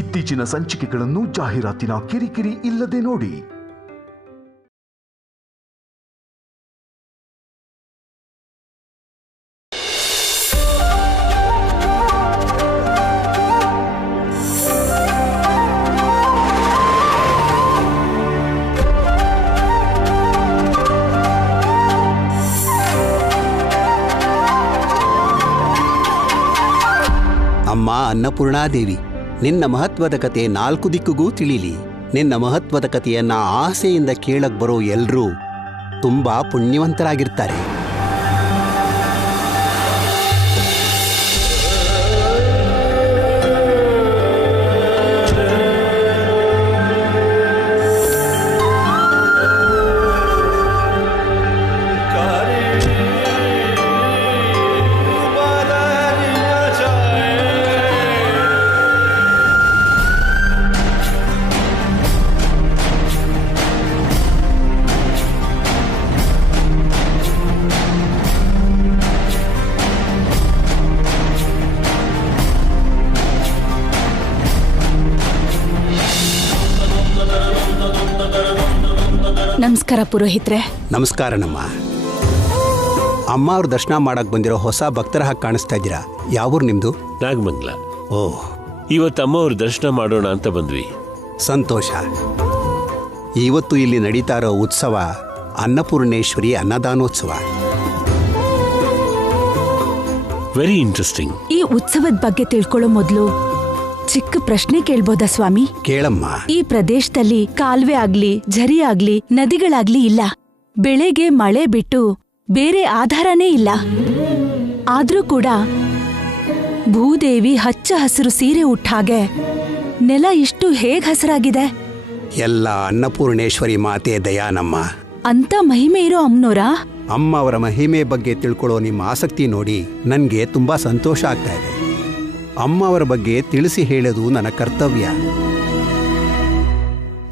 ಇತ್ತೀಚಿನ ಸಂಚಿಕೆಗಳನ್ನು ಜಾಹೀರಾತಿನ ಕಿರಿಕಿರಿ ಇಲ್ಲದೆ ನೋಡಿ. ಅಮ್ಮ ಅನ್ನಪೂರ್ಣಾದೇವಿ, ನಿನ್ನ ಮಹತ್ವದ ಕತೆ 4 ದಿಕ್ಕಿಗೂ ತಿಳಿಲಿ. ನಿನ್ನ ಮಹತ್ವದ ಕಥೆಯನ್ನ ಆಸೆಯಿಂದ ಕೇಳಕ್ ಬರೋ ಎಲ್ರೂ ತುಂಬಾ ಪುಣ್ಯವಂತರಾಗಿರ್ತಾರೆ. ನಮಸ್ಕಾರ ಪುರೋಹಿತ್ರೆ. ನಮಸ್ಕಾರ ನಮ್ಮ ಅಮ್ಮ ಅವ್ರ ದರ್ಶನ ಮಾಡಕ್ ಬಂದಿರೋ ಹೊಸ ಭಕ್ತರ ಹಾಗೆ ಕಾಣಿಸ್ತಾ ಇದ್ದೀರಾ. ಯಾವೂರು ನಿಮ್ದು? ನಾಗಮಂಗಲ. ಓಹ್, ಇವತ್ತು ಅಮ್ಮ ಅವ್ರ ದರ್ಶನ ಮಾಡೋಣ ಅಂತ ಬಂದ್ವಿ. ಸಂತೋಷ. ಇವತ್ತು ಇಲ್ಲಿ ನಡೀತಾ ಇರೋ ಉತ್ಸವ ಅನ್ನಪೂರ್ಣೇಶ್ವರಿ ಅನ್ನದಾನೋತ್ಸವ. Very interesting. ಈ ಉತ್ಸವದ ಬಗ್ಗೆ ತಿಳ್ಕೊಳ್ಳೋ ಮೊದಲು ಚಿಕ್ಕ ಪ್ರಶ್ನೆ ಕೇಳ್ಬೋದಾ ಸ್ವಾಮಿ? ಕೇಳಮ್ಮ. ಈ ಪ್ರದೇಶದಲ್ಲಿ ಕಾಲ್ವೆ ಆಗ್ಲಿ, ಝರಿ ಆಗ್ಲಿ, ನದಿಗಳಾಗ್ಲಿ ಇಲ್ಲ. ಬೆಳೆಗೆ ಮಳೆ ಬಿಟ್ಟು ಬೇರೆ ಆಧಾರನೇ ಇಲ್ಲ. ಆದ್ರೂ ಕೂಡ ಭೂದೇವಿ ಹಚ್ಚ ಹಸಿರು ಸೀರೆ ಉಟ್ಟಾಗೆ ನೆಲ ಇಷ್ಟು ಹೇಗ್ ಹಸರಾಗಿದೆ? ಎಲ್ಲ ಅನ್ನಪೂರ್ಣೇಶ್ವರಿ ಮಾತೆ ದಯಾನಮ್ಮ. ಅಂತ ಮಹಿಮೆ ಇರೋ ಅಮ್ನೋರ? ಅಮ್ಮ ಅವರ ಮಹಿಮೆ ಬಗ್ಗೆ ತಿಳ್ಕೊಳ್ಳೋ ನಿಮ್ಮ ಆಸಕ್ತಿ ನೋಡಿ ನನಗೆ ತುಂಬಾ ಸಂತೋಷ ಆಗ್ತಾ ಇದೆ. ಅಮ್ಮ ಅವರ ಬಗ್ಗೆ ತಿಳಿಸಿ ಹೇಳೋದು ನನ್ನ ಕರ್ತವ್ಯ.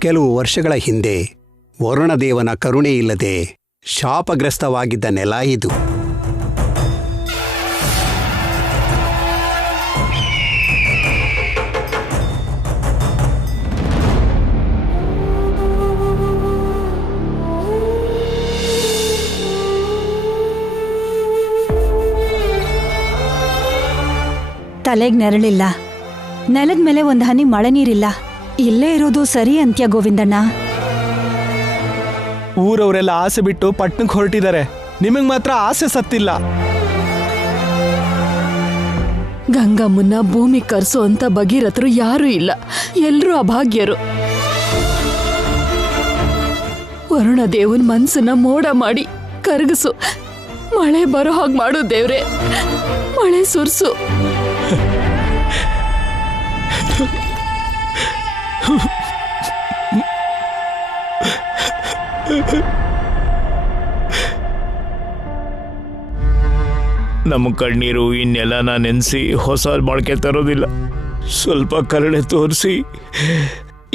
ಕೆಲವು ವರ್ಷಗಳ ಹಿಂದೆ ವರುಣದೇವನ ಕರುಣೆ ಇಲ್ಲದೆ ಶಾಪಗ್ರಸ್ತವಾಗಿದ್ದ ನೆಲ ಇದು. ತಲೆಗ್ ನೆರಳಿಲ್ಲ, ನೆಲದ ಮೇಲೆ ಒಂದ್ ಹನಿ ಮಳೆ ನೀರಿಲ್ಲ. ಇಲ್ಲೇ ಇರೋದು ಸರಿ ಅಂತ್ಯ ಗೋವಿಂದಣ್ಣ. ಊರವರೆಲ್ಲ ಆಸೆ ಬಿಟ್ಟು ಪಟ್ಟಣಕ್ಕೆ ಹೊರಟಿದ್ದಾರೆ. ನಿಮಗ್ ಮಾತ್ರ ಆಸೆ ಸತ್ತಿಲ್ಲ. ಗಂಗಮ್ಮನ್ನ ಭೂಮಿ ಕರ್ಸೋ ಅಂತ ಭಗೀರಥರು ಯಾರೂ ಇಲ್ಲ. ಎಲ್ರೂ ಅಭಾಗ್ಯರು. ವರುಣ ದೇವನ್ ಮನ್ಸನ್ನ ಮೋಡ ಮಾಡಿ ಕರಗಿಸು. ಮಳೆ ಬರೋ ಹಾಗೆ ಮಾಡು ದೇವ್ರೆ. ಮಳೆ ಸುರ್ಸು. ನಮ್ಮ ಕಣ್ಣೀರು ಈ ನೆಲನ ನೆನೆಸಿ ಹೊಸ ಮೊಳಕೆ ತರೋದಿಲ್ಲ. ಸ್ವಲ್ಪ ಕರುಣೆ ತೋರಿಸಿ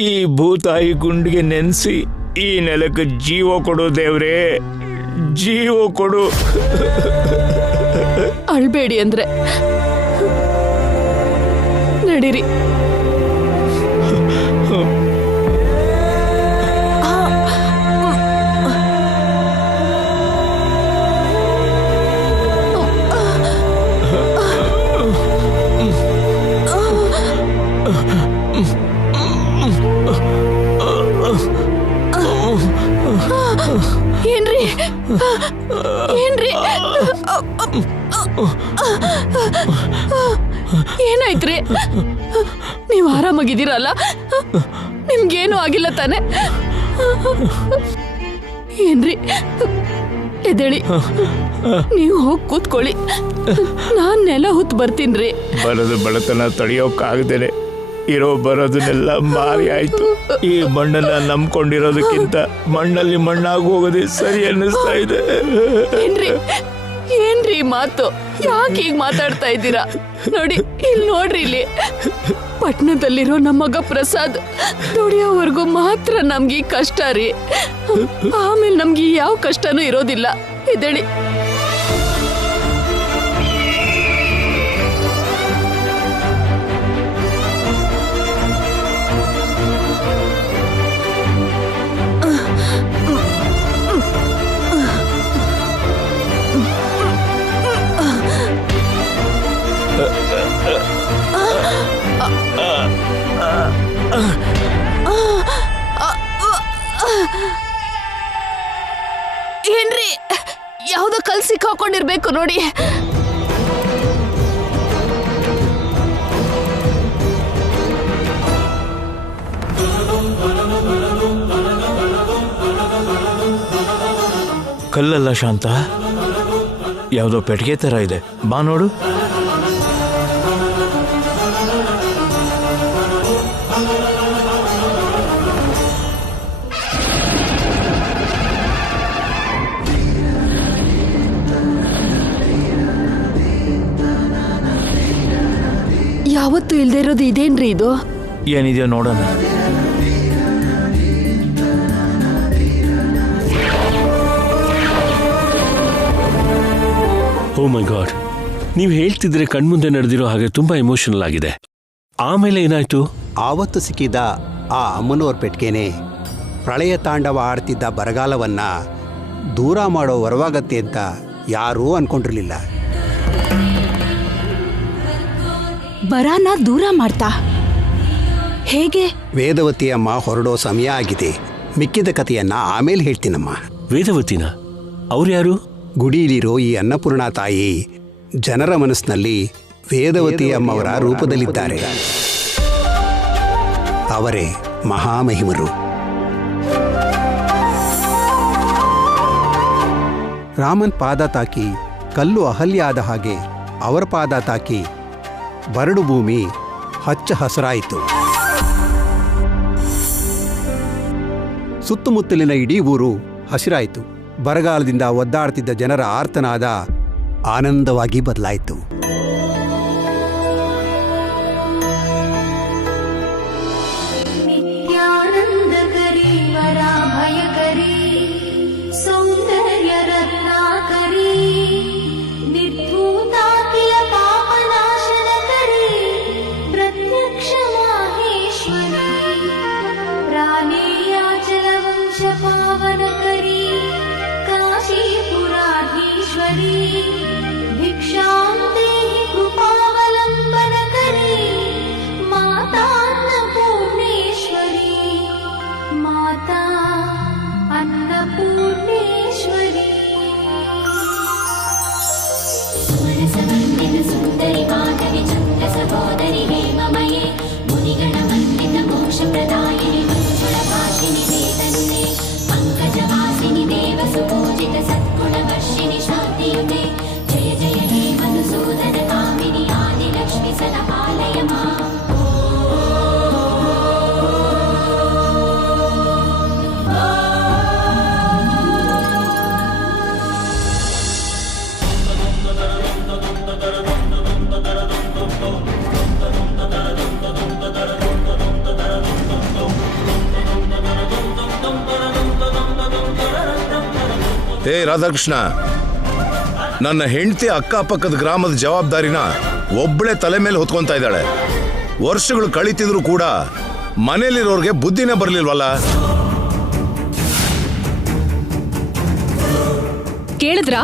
ಈ ಭೂತಾಯಿ ಗುಂಡಿಗೆ ನೆನೆಸಿ ಈ ನೆಲಕ್ಕೆ ಜೀವ ಕೊಡು ದೇವ್ರೇ, ಜೀವ ಕೊಡು. ಅಳ್ಬೇಡಿ ಅಂದ್ರೆ ನಡೀರಿ. ಏನ್ರಿ ಏನ್ರಿ ಏನಾಯ್ತ್ರಿ? ನೀವು ಆರಾಮಾಗಿದ್ದೀರಲ್ಲ? ನಿಮ್ಗೇನು ಆಗಿಲ್ಲ ತಾನೆ? ಏನ್ರಿ ಎದ್ದೇಳಿ, ನೀವು ಹೋಗಿ ಕೂತ್ಕೊಳ್ಳಿ. ನಾನ್ ನೆಲ ಹುತ್ ಬರ್ತೀನ್ರಿ. ಬರೋದು ಬಡತನ ತಡೆಯೋಕ್ಕಾಗದೇನೆ ಇರೋ ಬರೋದನ್ನೆಲ್ಲ ಮಾರಿ ಆಯ್ತು. ಈ ಮಣ್ಣನ್ನ ನಂಬ್ಕೊಂಡಿರೋದಕ್ಕಿಂತ ಮಣ್ಣಲ್ಲಿ ಮಣ್ಣಾಗಿ ಹೋಗೋದೇ ಸರಿ ಅನ್ನಿಸ್ತಾ ಇದೆ. ಏನ್ರಿ ಮಾತು? ಯಾಕೆ ಈಗ ಮಾತಾಡ್ತಾ ಇದ್ದೀರಾ? ನೋಡಿ ಇಲ್ಲಿ ನೋಡ್ರಿ, ಇಲ್ಲಿ ಪಟ್ಟಣದಲ್ಲಿರೋ ನಮ್ಮ ಮಗ ಪ್ರಸಾದ್ ದುಡಿಯೋವರೆಗೂ ಮಾತ್ರ ನಮ್ಗೆ ಈ ಕಷ್ಟ ರೀ. ಆಮೇಲೆ ನಮ್ಗೆ ಯಾವ ಕಷ್ಟನೂ ಇರೋದಿಲ್ಲ. ಎದ್ದೇಳಿ. ಏನ್ರಿ ಯಾವ್ದೋ ಕಲ್ ಸಿಕ್ಕಾಕೊಂಡಿರ್ಬೇಕು ನೋಡಿ. ಕಲ್ಲಲ್ಲ ಶಾಂತ, ಯಾವುದೋ ಪೆಟ್ಟಿಗೆ ತರ ಇದೆ, ಬಾ ನೋಡು. ಯಾವತ್ತೂ ಇಲ್ದೇ ಇರೋದು ಇದೇನ್ರಿ ಇದು? ಏನಿದೆಯೋ ನೋಡೋಣ. ಓ ಮೈ ಗಾಡ್, ನೀವು ಹೇಳ್ತಿದ್ರೆ ಕಣ್ಮುಂದೆ ನಡೆದಿರೋ ಹಾಗೆ ತುಂಬಾ ಎಮೋಷನಲ್ ಆಗಿದೆ. ಆಮೇಲೆ ಏನಾಯ್ತು? ಆವತ್ತು ಸಿಕ್ಕಿದ ಆ ಅಮ್ಮನೋರ್ ಪೆಟ್ಗೆನೆ ಪ್ರಳಯ ತಾಂಡವ ಆಡ್ತಿದ್ದ ಬರಗಾಲವನ್ನ ದೂರ ಮಾಡೋ ವರವಾಗತ್ತೆ ಅಂತ ಯಾರೂ ಅನ್ಕೊಂಡಿರ್ಲಿಲ್ಲ. ಬರಾನ ದೂರ ಮಾಡ್ತಾ ಹೇಗೆ? ವೇದವತಿ ಅಮ್ಮ ಹೊರಡೋ ಸಮಯ ಆಗಿದೆ. ಮಿಕ್ಕಿದ ಕಥೆಯನ್ನ ಆಮೇಲೆ ಹೇಳ್ತೀನಮ್ಮ. ವೇದವತಿನ? ಅವ್ರು ಯಾರು? ಗುಡಿಯಲ್ಲಿರೋ ಈ ಅನ್ನಪೂರ್ಣ ತಾಯಿ ಜನರ ಮನಸ್ಸಿನಲ್ಲಿ ವೇದವತಿ ಅಮ್ಮವರ ರೂಪದಲ್ಲಿದ್ದಾರೆ. ಅವರೇ ಮಹಾಮಹಿಮರು. ರಾಮನ್ ಪಾದ ತಾಕಿ ಕಲ್ಲು ಅಹಲ್ಯ ಆದ ಹಾಗೆ ಅವರ ಪಾದ ತಾಕಿ ಬರಡು ಭೂಮಿ ಹಚ್ಚ ಹಸರಾಯಿತು. ಸುತ್ತಮುತ್ತಲಿನ ಇಡೀ ಊರು ಹಸಿರಾಯಿತು. ಬರಗಾಲದಿಂದ ಒದ್ದಾಡ್ತಿದ್ದ ಜನರ ಆರ್ತನಾದ ಆನಂದವಾಗಿ ಬದಲಾಯಿತು. ನಿತ್ಯಾನಂದಕರಿ ವರಾಭಯಕರಿ ಸೌಂದರ್ಯ ರತ್ನಾಕರಿ ನಿರ್ಧೂತಾಖಿಲ ಪಾಪನಾಶನಕರಿ ಪ್ರತ್ಯಕ್ಷ ಮಾಹೇಶ್ವರಿ ಪ್ರಾಣೇಯಾಚಲ ವಂಶ ಪಾವನಕರಿ काशीपुराधीश्वरी भिक्षां देहि कृपावलम्बनकरी माता अन्नपूर्णेश्वरी माता अन्नपूर्णेश्वरी सुमनसवन्दित सुन्दरि माधवि चन्द्र सहोदरि हेममये मुनिगणवन्दित मोक्षप्रदायिनि मञ्जुलभाषिनि वेदनुते पंकजवासिनि देव सुपूजित सद्गुणवर्षिणि शान्तियुते जय जय हे मधुसूदन कामिनि आदिलक्ष्मि सदा पालय माम्. ಹೇ ರಾಧಾಕೃಷ್ಣ, ನನ್ನ ಹೆಂಡತಿ ಅಕ್ಕಪಕ್ಕದ ಗ್ರಾಮದ ಜವಾಬ್ದಾರಿನ ಒಬ್ಬಳೆ ತಲೆ ಮೇಲೆ ಹೊತ್ಕೊಂತಾ ಇದ್ದಾಳೆ. ವರ್ಷಗಳು ಕಳೀತಿದ್ರು ಕೂಡ ಮನೇಲಿರೋರ್ಗೆ ಬುದ್ಧಿನೇ ಬರಲಿಲ್ವಲ್ಲ. ಕೇಳಿದ್ರಾ?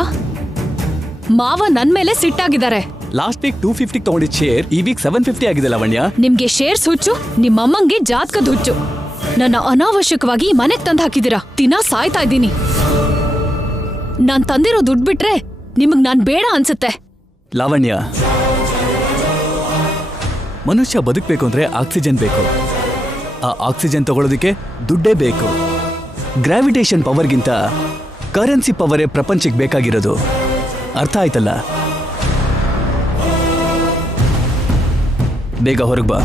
ಮಾವ ನನ್ ಮೇಲೆ ಸಿಟ್ಟಾಗಿದ್ದಾರೆ. ಲಾಸ್ಟ್ ವೀಕ್ 250 ತಗೊಂಡಿದ್ ಶೇರ್ ಈ ವೀಕ್ 750 ಆಗಿದೆ ಲಾವಣ್ಯ. ನಿಮ್ಗೆ ಶೇರ್ಸ್ ಹುಚ್ಚು, ನಿಮ್ಮಮ್ಮಂಗೆ ಜಾತಕದ ಹುಚ್ಚು. ನನ್ನ ಅನಾವಶ್ಯಕವಾಗಿ ಮನೆಗ್ ತಂದು ಹಾಕಿದೀರಾ. ದಿನ ಸಾಯ್ತಾ ಇದ್ದೀನಿ. ನಾನ್ ತಂದಿರೋ ದುಡ್ಡು ಬಿಟ್ರೆ ನಿಮಗ್ ನಾನ್ ಬೇಡ ಅನ್ಸುತ್ತೆ. ಲಾವಣ್ಯ, ಮನುಷ್ಯ ಬದುಕಬೇಕು ಅಂದ್ರೆ ಆಕ್ಸಿಜನ್ ಬೇಕು. ಆ ಆಕ್ಸಿಜನ್ ತಗೊಳ್ಳೋದಕ್ಕೆ ದುಡ್ಡೇ ಬೇಕು. ಗ್ರಾವಿಟೇಷನ್ ಪವರ್ಗಿಂತ ಕರೆನ್ಸಿ ಪವರೇ ಪ್ರಪಂಚಕ್ಕೆ ಬೇಕಾಗಿರೋದು. ಅರ್ಥ ಆಯ್ತಲ್ಲ? ಬೇಗ ಹೊರಗೆ ಬಾ.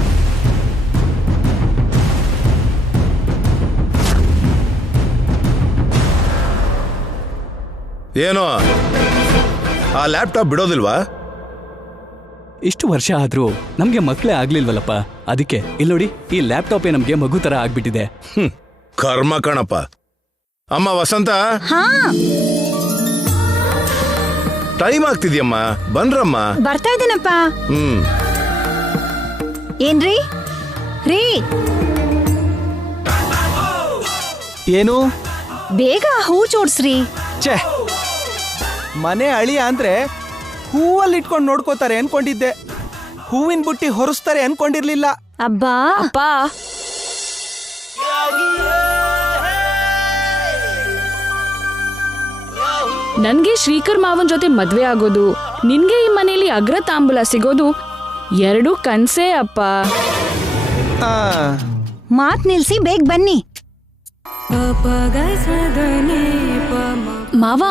ಏನೋ ಆ ಲ್ಯಾಪ್ಟಾಪ್ ಬಿಡೋದಿಲ್ವಾ? ಇಷ್ಟು ವರ್ಷ ಆದ್ರೂ ನಮ್ಗೆ ಮಕ್ಕಳೇ ಆಗ್ಲಿಲ್ವಲ್ಲಪ್ಪ. ಅದಕ್ಕೆ ಇಲ್ಲಿ ನೋಡಿ, ಈ ಲ್ಯಾಪ್ಟಾಪೇ ನಮ್ಗೆ ಮಗು ತರ ಆಗ್ಬಿಟ್ಟಿದೆ. ಕರ್ಮ ಕಣಪ್ಪ. ಅಮ್ಮ ವಸಂತ, ಟೈಮ್ ಆಗ್ತಿದ್ಯಮ್ಮ, ಬನ್ರಮ್ಮ. ಬರ್ತಾ ಇದ್ದೀನಪ್ಪ. ಏನ್ರಿ ರೀ? ಏನು? ಬೇಗ ಹೂ ಜೋಡ್ಸ್ರಿ. ಛೇ, ಮನೆ ಅಳಿಯ ಅಂದ್ರೆ ಹೂವಲ್ಲಿ ಇಟ್ಕೊಂಡು ನೋಡ್ಕೋತಾರೆ ಅನ್ಕೊಂಡಿದ್ದೆ. ಹೂವಿನ ಬುಟ್ಟಿ ಹೊರಸ್ತಾರೆ ಅನ್ಕೊಂಡಿರ್ಲಿಲ್ಲ. ಅಬ್ಬಾ ಅಪ್ಪ, ನನ್ಗೆ ಶ್ರೀಕರ್ ಮಾವನ್ ಜೊತೆ ಮದ್ವೆ ಆಗೋದು, ನಿನ್ಗೆ ಈ ಮನೇಲಿ ಅಗ್ರ ತಾಂಬೂಲ ಸಿಗೋದು ಎರಡೂ ಕನ್ಸೇ ಅಪ್ಪ. ಮಾತ್ ನಿಲ್ಸಿ ಬೇಗ ಬನ್ನಿ. ಮಾವ,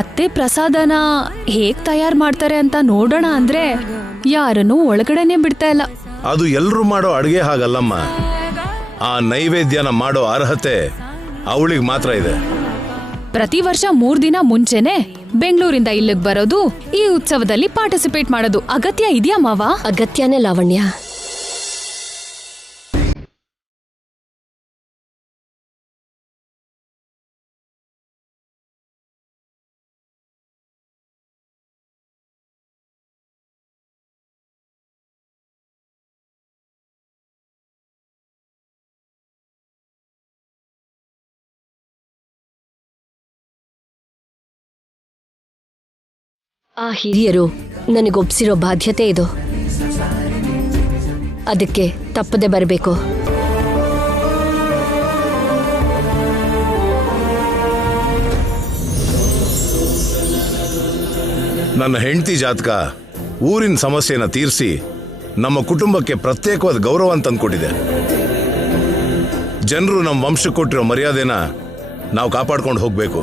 ಅತ್ತೆ ಪ್ರಸಾದನ ಹೇಗ್ ತಯಾರು ಮಾಡ್ತಾರೆ ಅಂತ ನೋಡೋಣ ಅಂದ್ರೆ ಯಾರನ್ನೂ ಒಳಗಡೆನೆ ಬಿಡ್ತಾ ಇಲ್ಲ. ಅದು ಎಲ್ರು ಮಾಡೋ ಅಡುಗೆ ಹಾಗಲ್ಲಮ್ಮ. ಆ ನೈವೇದ್ಯನ ಮಾಡೋ ಅರ್ಹತೆ ಅವಳಿಗೆ ಮಾತ್ರ ಇದೆ. ಪ್ರತಿ ವರ್ಷ 3 ದಿನ ಮುಂಚೆನೆ ಬೆಂಗಳೂರಿಂದ ಇಲ್ಲಿಗೆ ಬರೋದು, ಈ ಉತ್ಸವದಲ್ಲಿ ಪಾರ್ಟಿಸಿಪೇಟ್ ಮಾಡೋದು ಅಗತ್ಯ ಇದೆಯಾ ಮಾವ? ಅಗತ್ಯನೇ ಲಾವಣ್ಯ. ಆ ಹಿರಿಯರು ನನಗೊಪ್ಸಿರೋ ಬಾಧ್ಯತೆ ಇದು. ಅದಕ್ಕೆ ತಪ್ಪದೆ ಬರಬೇಕು. ನನ್ನ ಹೆಂಡತಿ ಜಾತಕ ಊರಿನ ಸಮಸ್ಯೆನ ತೀರಿಸಿ ನಮ್ಮ ಕುಟುಂಬಕ್ಕೆ ಪ್ರತ್ಯೇಕವಾದ ಗೌರವ ತಂದುಕೊಟ್ಟಿದೆ. ಜನರು ನಮ್ಮ ವಂಶಕ್ಕೆ ಕೊಟ್ಟಿರೋ ಮರ್ಯಾದೆನ ನಾವು ಕಾಪಾಡ್ಕೊಂಡು ಹೋಗ್ಬೇಕು.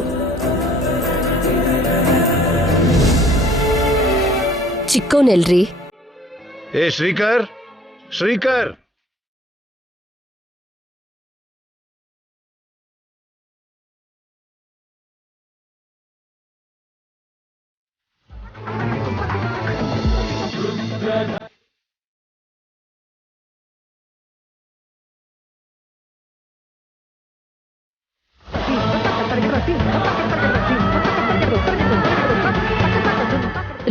ಚಿಕ್ಕವನೆಲ್ರಿ. ಏ ಶ್ರೀಕರ್, ಶ್ರೀಕರ್,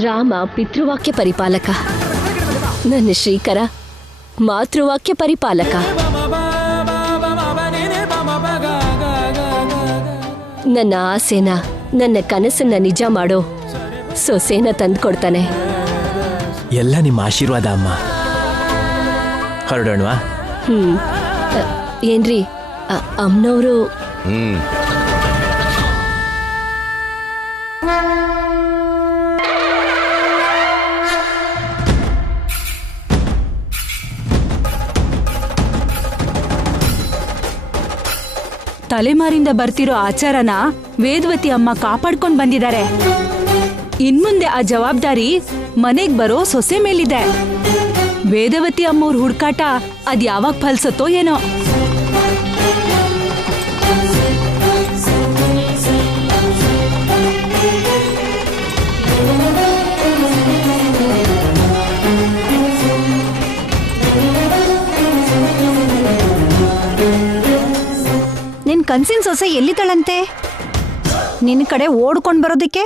ರಾಮ ಪಿತೃವಾಕ್ಯ ಪರಿಪಾಲಕ, ನನ್ನ ಶ್ರೀಕರ ಮಾತೃವಾಕ್ಯ ಪರಿಪಾಲಕ. ನನ್ನ ಆಸೆನ, ನನ್ನ ಕನಸನ್ನ ನಿಜ ಮಾಡೋ ಸೊಸೆನ ತಂದ್ಕೊಡ್ತಾನೆ. ಎಲ್ಲ ನಿಮ್ಮ ಆಶೀರ್ವಾದ ಅಮ್ಮ. ಹೊರಡೋಣವಾ? ಏನ್ರಿ ಅಮ್ಮನವರು? ತಲೆಮಾರಿಂದ ಬರ್ತಿರೋ ಆಚಾರನ ವೇದವತಿ ಅಮ್ಮ ಕಾಪಾಡ್ಕೊಂಡ್ ಬಂದಿದ್ದಾರೆ. ಇನ್ಮುಂದೆ ಆ ಜವಾಬ್ದಾರಿ ಮನೆಗ್ ಬರೋ ಸೊಸೆ ಮೇಲಿದೆ. ವೇದವತಿ ಅಮ್ಮವ್ರ ಹುಡ್ಕಾಟ ಅದ್ ಯಾವಾಗ ಫಲ್ಸತ್ತೋ ಏನೋ. ನಿನ್ ಕನ್ಸಿನ ಸೊಸೆ ಎಲ್ಲಿದ್ದಾಳಂತೆ? ನಿನ್ನ ಕಡೆ ಓಡ್ಕೊಂಡ್ ಬರೋದಿಕ್ಕೆ?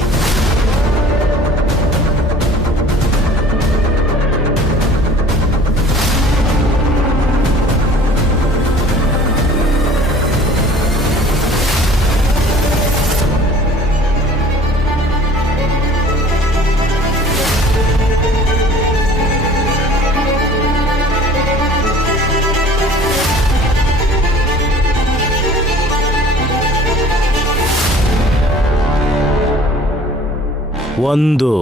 ಒಂದು,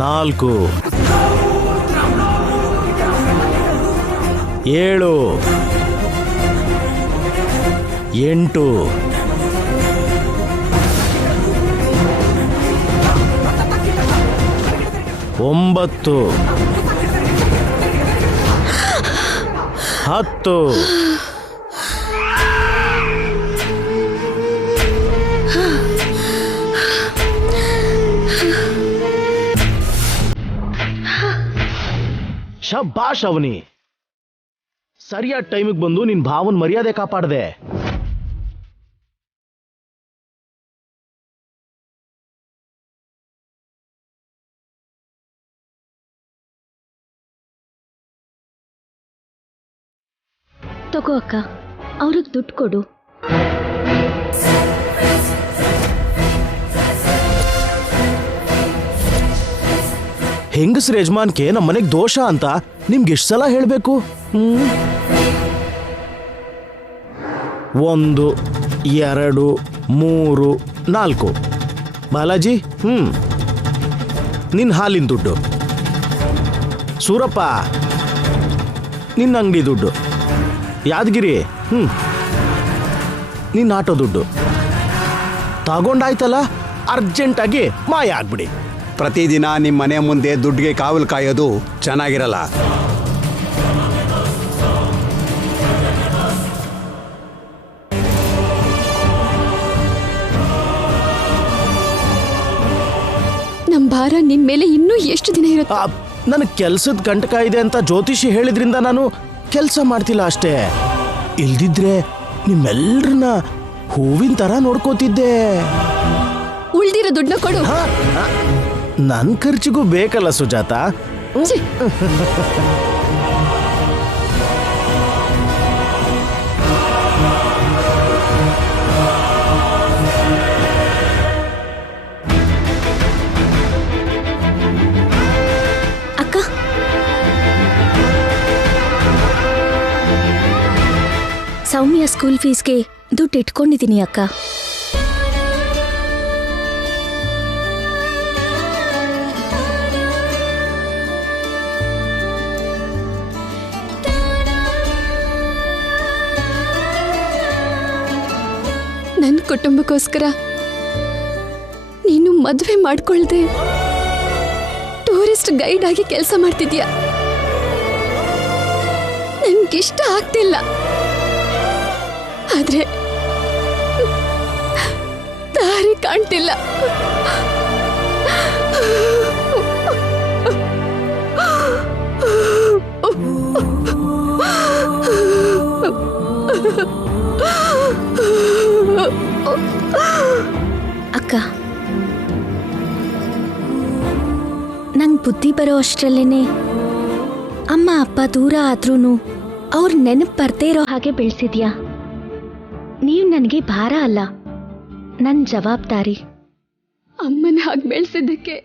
4, 7, 8, 9, 10. ಶಬ್ಬಾಷ್ ಅವನಿ, ಸರಿಯಾದ ಟೈಮಿಗೆ ಬಂದು ನಿನ್ ಭಾವನ್ ಮರ್ಯಾದೆ ಕಾಪಾಡ್ದೆ. ತಗೋ ಅಕ್ಕ, ಅವ್ರಿಗೆ ದುಡ್ಡು ಕೊಡು. ಹೆಂಗಸ್ರ ಯಜಮಾನ್ಕೆ ನಮ್ಮ ಮನೆಗೆ ದೋಷ ಅಂತ ನಿಮ್ಗೆ ಎಷ್ಟು ಸಲ ಹೇಳಬೇಕು? 1 2 3 4 ಬಾಲಾಜಿ, ನಿನ್ನ ಹಾಲಿನ ದುಡ್ಡು. ಸೂರಪ್ಪ, ನಿನ್ನ ಅಂಗಡಿ ದುಡ್ಡು. ಯಾದಗಿರಿ, ನಿನ್ನ ಆಟೋ ದುಡ್ಡು. ತಗೊಂಡಾಯ್ತಲ್ಲ, ಅರ್ಜೆಂಟಾಗಿ ಮಾಯ ಆಗ್ಬಿಡಿ. ಪ್ರತಿದಿನ ನಿಮ್ಮ ಮನೆ ಮುಂದೆ ದುಡ್ಡಿಗೆ ಕಾವಲು ಕಾಯೋದು ಚೆನ್ನಾಗಿರಲ್ಲ. ನಮ್ ಭಾರ ನಿಮ್ ಮೇಲೆ ಇನ್ನೂ ಎಷ್ಟು ದಿನ ಇರುತ್ತೆ? ನನಗೆ ಕೆಲ್ಸದ ಕಂಟಕ ಇದೆ ಅಂತ ಜ್ಯೋತಿಷಿ ಹೇಳಿದ್ರಿಂದ ನಾನು ಕೆಲಸ ಮಾಡ್ತಿಲ್ಲ ಅಷ್ಟೇ. ಇಲ್ದಿದ್ರೆ ನಿಮ್ಮೆಲ್ಲರನ್ನ ಹೂವಿನ ತರ ನೋಡ್ಕೋತಿದ್ದೆ. ಉಳ್ದಿರೋ ದುಡ್ಡನ್ನ ಕೊಡು. ನನ್ನ ಖರ್ಚಿಗೂ ಬೇಕಲ್ಲ ಸುಜಾತ. ಅಕ್ಕ, ಸೌಮ್ಯ ಸ್ಕೂಲ್ ಫೀಸ್ಗೆ ದುಡ್ಡು ಇಟ್ಕೊಂಡಿದ್ದೀನಿ ಅಕ್ಕ. ನನ್ನ ಕುಟುಂಬಕ್ಕೋಸ್ಕರ ನೀನು ಮದುವೆ ಮಾಡ್ಕೊಳ್ದೆ ಟೂರಿಸ್ಟ್ ಗೈಡ್ ಆಗಿ ಕೆಲಸ ಮಾಡ್ತಿದ್ಯಾ. ನನ್ಗಿಷ್ಟ ಆಗ್ತಿಲ್ಲ, ಆದ್ರೆ ದಾರಿ ಕಾಣ್ತಿಲ್ಲ. ಅಕ್ಕ, ನಂಗೆ ಬುದ್ಧಿ ಬರೋ ಅಷ್ಟರಲ್ಲೇನೆ ಅಮ್ಮ ಅಪ್ಪ ದೂರ ಆದ್ರೂ ಅವ್ರ ನೆನಪು ಬರ್ದೇ ಇರೋ ಹಾಗೆ ಬೆಳೆಸಿದ್ಯಾ. ನೀವು ನನಗೆ ಭಾರ ಅಲ್ಲ, ನನ್ನ ಜವಾಬ್ದಾರಿ. ಅಮ್ಮನ ಹಾಗೆ ಬೆಳೆಸಿದ್ದಕ್ಕೆ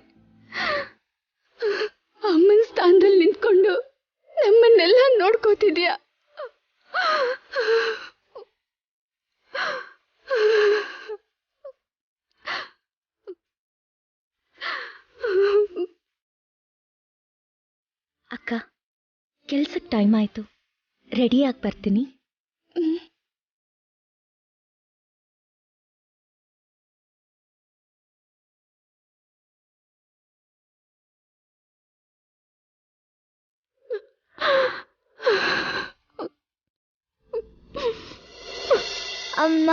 ಅಮ್ಮನ ಸ್ಥಾನದಲ್ಲಿ ನಿಂತ್ಕೊಂಡು ನಮ್ಮನ್ನೆಲ್ಲ ನೋಡ್ಕೋತಿದ್ಯಾ. ಅಕ್ಕ, ಕೆಲ್ಸಕ್ಕೆ ಟೈಮ್ ಆಯ್ತು, ರೆಡಿಯಾಗಿ ಬರ್ತೀನಿ. ಅಮ್ಮ,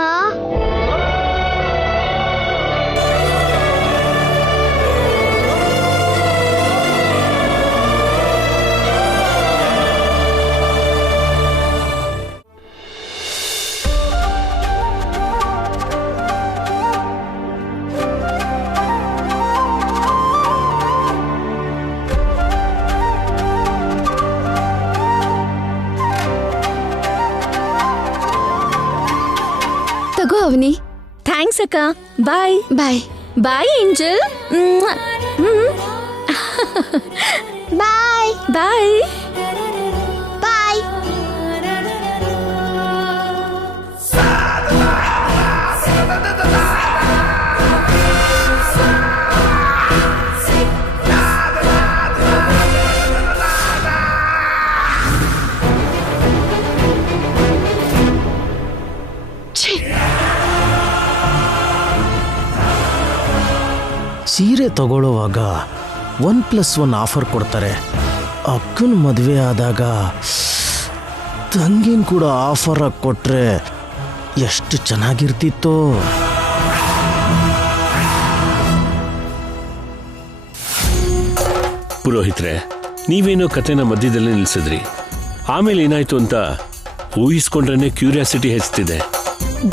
ತಗೋ ಅವನಿ. ಥ್ಯಾಂಕ್ಸ್ ಅಕ್ಕ. ಬಾಯ್ ಬಾಯ್. ಬಾಯ್ ಏಂಜಲ್. ಬಾಯ್ ಬಾಯ್ ಬಾಯ್. ಸೀರೆ ತಗೊಳ್ಳೋವಾಗ 1+1 ಆಫರ್ ಕೊಡ್ತಾರೆ. ಅಕ್ಕನ ಮದುವೆ ಆದಾಗ ತಂಗಿನ ಕೂಡ ಆಫರ್ ಆಗಿ ಕೊಟ್ರೆ ಎಷ್ಟು ಚೆನ್ನಾಗಿರ್ತಿತ್ತೋ. ಪುರೋಹಿತ್ರೆ, ನೀವೇನೋ ಕತೆನ ಮಧ್ಯದಲ್ಲೇ ನಿಲ್ಸಿದ್ರಿ. ಆಮೇಲೆ ಏನಾಯ್ತು ಅಂತ ಊಹಿಸ್ಕೊಂಡ್ರೆ ಕ್ಯೂರಿಯಾಸಿಟಿ ಹೆಚ್ಚುತ್ತಿದೆ.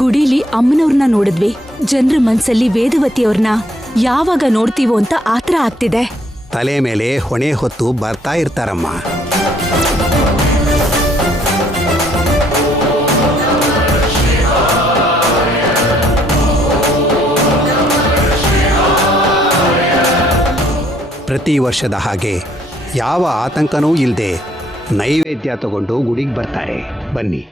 ಗುಡಿಲಿ ಅಮ್ಮನವ್ರನ್ನ ನೋಡಿದ್ವಿ. ಜನರ ಮನ್ಸಲ್ಲಿ ವೇದವತಿಯವ್ರನ್ನ ಯಾವಾಗ ನೋಡ್ತೀವೋ ಅಂತ ಆತರ ಆಗ್ತಿದೆ. ತಲೆ ಮೇಲೆ ಹೊಣೆ ಹೊತ್ತು ಬರ್ತಾ ಇರ್ತಾರಮ್ಮ. ಪ್ರತಿ ವರ್ಷದ ಹಾಗೆ ಯಾವ ಆತಂಕನೂ ಇಲ್ಲದೆ ನೈವೇದ್ಯ ತಗೊಂಡು ಗುಡಿಗೆ ಬರ್ತಾರೆ. ಬನ್ನಿ.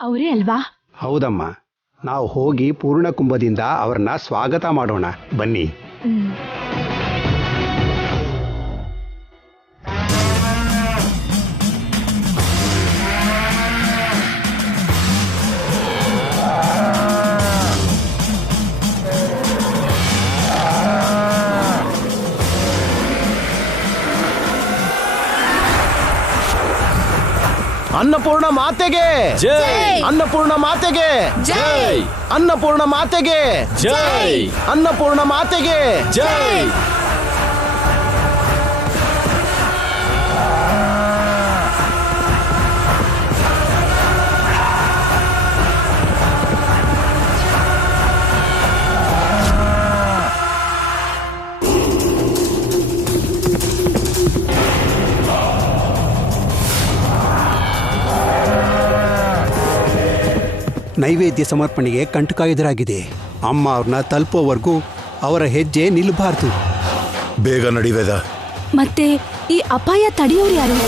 ಅವರೇ ಅಲ್ವಾ? ಹೌದಮ್ಮ, ನಾವು ಹೋಗಿ ಪೂರ್ಣಕುಂಭದಿಂದ ಅವ್ರನ್ನ ಸ್ವಾಗತ ಮಾಡೋಣ. ಬನ್ನಿ. ಅನ್ನಪೂರ್ಣ ಮಾತೆಗೆ ಜೈ! ಅನ್ನಪೂರ್ಣ ಮಾತೆಗೆ ಜೈ! ಅನ್ನಪೂರ್ಣ ಮಾತೆಗೆ ಜೈ! ಅನ್ನಪೂರ್ಣ ಮಾತೆಗೆ ಜೈ! ನೈವೇದ್ಯ ಸಮರ್ಪಣೆಗೆ ಕಂಟಕ ಎದುರಾಗಿದೆ. ಅಮ್ಮ ಅವ್ರನ್ನ ತಲುಪೋವರೆಗೂ ಅವರ ಹೆಜ್ಜೆ ನಿಲ್ಲಬಾರ್ದು. ಬೇಗ ನಡಿವೇದ. ಮತ್ತೆ ಈ ಅಪಾಯ ತಡೆಯೋರು ಯಾರು?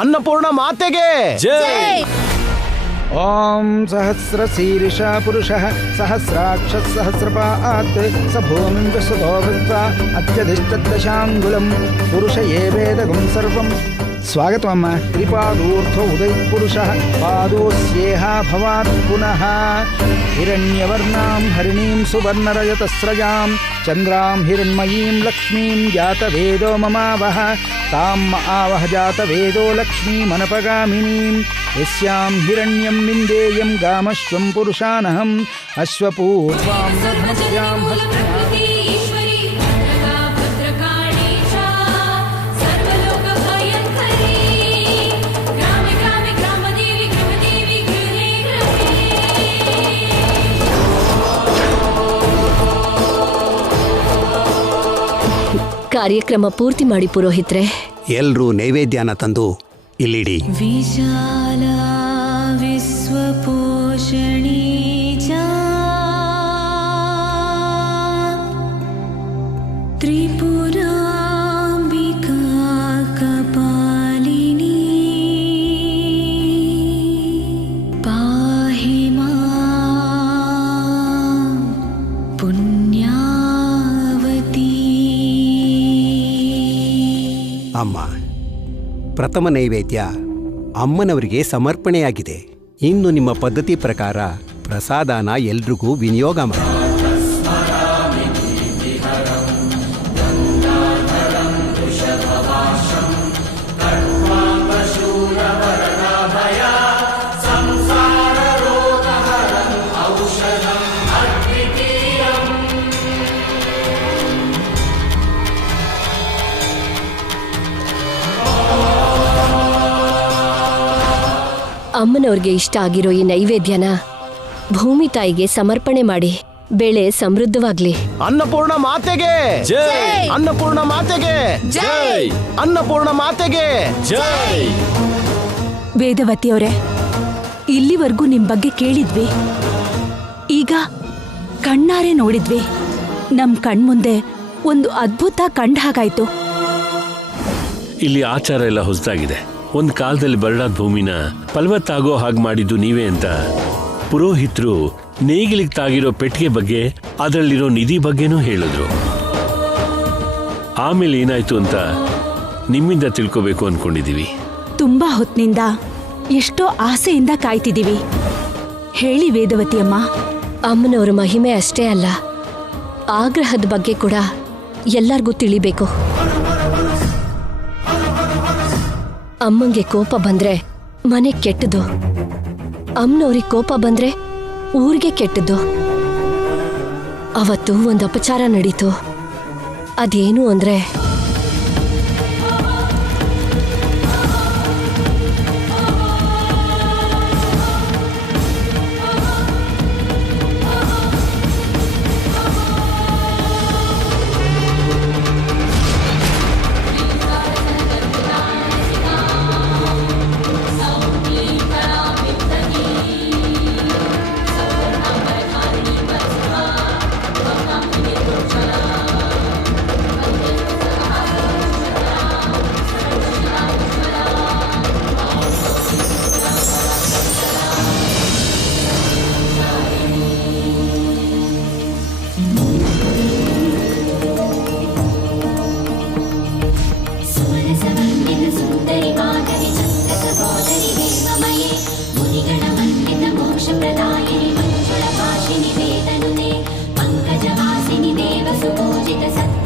ಅನ್ನಪೂರ್ಣ ಮಾತೆಗೆ ಜೈ! ಓಂ ಸಹಸ್ರಶೀರ್ಷ ಪುರುಷಃ ಸಹಸ್ರಾಕ್ಷ ಸಹಸ್ರಪಾತ್ ಸ ಭೂಮಿಂ ವಿಶ್ವತೋ ಭೃತ್ವಾ ಅತ್ಯಧಿಷ್ಠದಶಾಂಗುಲಂ ಪುರುಷ ಯೇ ವೇದಗಂ ಸರ್ವಂ. ಸ್ವಾಗತವಮ್ಮ. ತ್ರಿಪಾದೂರ್ಧ್ವ ಉದಯ ಪುರುಷಃ ಪಾದೋಸ್ಯೇಹ ಭವಾತ್ ಪುನಃ. ಹಿರಣ್ಯವರ್ಣಾಂ ಹರಿಣೀಂ ಸುವರ್ಣರಜತಸ್ರಜಾಂ ಚಂದ್ರಾಂ ಹಿರಣ್ಮಯೀಂ ಲಕ್ಷ್ಮೀಂ ಜಾತವೇದೋ ಮಮಾವಹ ತಾಂ ಆವಹ ಜಾತವೇದೋ ಲಕ್ಷ್ಮೀಮನಪಗಾಮಿನೀಂ ಯಸ್ಯಾಂ ಹಿರಣ್ಯಂ ವಿಂದೇಯಂ ಗಾಮಶ್ವಂ ಪುರುಷಾನಹಂ ಅಶ್ವಪೂರ್ವಾಂ ದಧಸ್ಯಾಂ ಕಾರ್ಯಕ್ರಮ ಪೂರ್ತಿ ಮಾಡಿ ಪುರೋಹಿತ್ರೆ. ಎಲ್ರೂ ನೈವೇದ್ಯನ ತಂದು ಇಲ್ಲಿಡಿ. ವಿಶಾಲ ವಿಶ್ವಪೋಷಣೀ ಚ ತ್ರಿಪುರಾಂಬಿಕಾ ಕಪಾಲಿನಿ ಪಾಹಿ ಮಾಂ ಪುಣ್ಯಾವತಿ. ಅಮ್ಮ, ಪ್ರಥಮ ನೈವೇದ್ಯ ಅಮ್ಮನವರಿಗೆ ಸಮರ್ಪಣೆಯಾಗಿದೆ. ಇನ್ನು ನಿಮ್ಮ ಪದ್ಧತಿ ಪ್ರಕಾರ ಪ್ರಸಾದನ ಎಲ್ರಿಗೂ ವಿನಿಯೋಗ ಮಾಡಿ. ಅಮ್ಮನವ್ರಿಗೆ ಇಷ್ಟ ಆಗಿರೋ ಈ ನೈವೇದ್ಯನ ಭೂಮಿ ತಾಯಿಗೆ ಸಮರ್ಪಣೆ ಮಾಡಿ. ಬೆಳೆ ಸಮೃದ್ಧವಾಗ್ಲಿ. ಅನ್ನಪೂರ್ಣ ಮಾತೆಗೆ ಜೈ! ಅನ್ನಪೂರ್ಣ ಮಾತೆಗೆ ಜೈ! ಅನ್ನಪೂರ್ಣ ಮಾತೆಗೆ ಜೈ! ವೇದವತಿಯವರೇ, ಇಲ್ಲಿವರೆಗೂ ನಿಮ್ ಬಗ್ಗೆ ಕೇಳಿದ್ವಿ, ಈಗ ಕಣ್ಣಾರೆ ನೋಡಿದ್ವಿ. ನಮ್ ಕಣ್ಮುಂದೆ ಒಂದು ಅದ್ಭುತ ಕಂಡ ಹಾಗಾಯ್ತು. ಇಲ್ಲಿ ಆಚಾರ ಎಲ್ಲ ಹೊಸದಾಗಿದೆ. ಒಂದ್ ಕಾಲದಲ್ಲಿ ಬರಡಾದ ಭೂಮಿನ ಫಲವತ್ತಾಗೋ ಹಾಗೆ ಮಾಡಿದ್ದು ನೀವೇ ಅಂತ ಪುರೋಹಿತರು ನೇಗಿಲಿಗೆ ತಾಗಿರೋ ಪೆಟ್ಟಿಗೆ ಬಗ್ಗೆ, ಅದರಲ್ಲಿರೋ ನಿಧಿ ಬಗ್ಗೆನೂ ಹೇಳಿದ್ರು. ಆಮೇಲೆ ಏನಾಯ್ತು ಅಂತ ನಿಮ್ಮಿಂದ ತಿಳ್ಕೋಬೇಕು ಅನ್ಕೊಂಡಿದೀವಿ. ತುಂಬಾ ಹೊತ್ತಿನಿಂದ ಎಷ್ಟೋ ಆಸೆಯಿಂದ ಕಾಯ್ತಿದೀವಿ. ಹೇಳಿ ವೇದವತಿಯಮ್ಮ. ಅಮ್ಮನವರ ಮಹಿಮೆ ಅಷ್ಟೇ ಅಲ್ಲ, ಆಗ್ರಹದ ಬಗ್ಗೆ ಕೂಡ ಎಲ್ಲರಿಗೂ ತಿಳಿಬೇಕು. ಅಮ್ಮಂಗೆ ಕೋಪ ಬಂದ್ರೆ ಮನೆ ಕೆಟ್ಟದು, ಅಮ್ಮನವ್ರಿಗೆ ಕೋಪ ಬಂದ್ರೆ ಊರಿಗೆ ಕೆಟ್ಟದ್ದು. ಅವತ್ತು ಒಂದು ಅಪಚಾರ ನಡೀತು. ಅದೇನು ಅಂದ್ರೆ पंकजवासिनि देव सुपूजित सत्य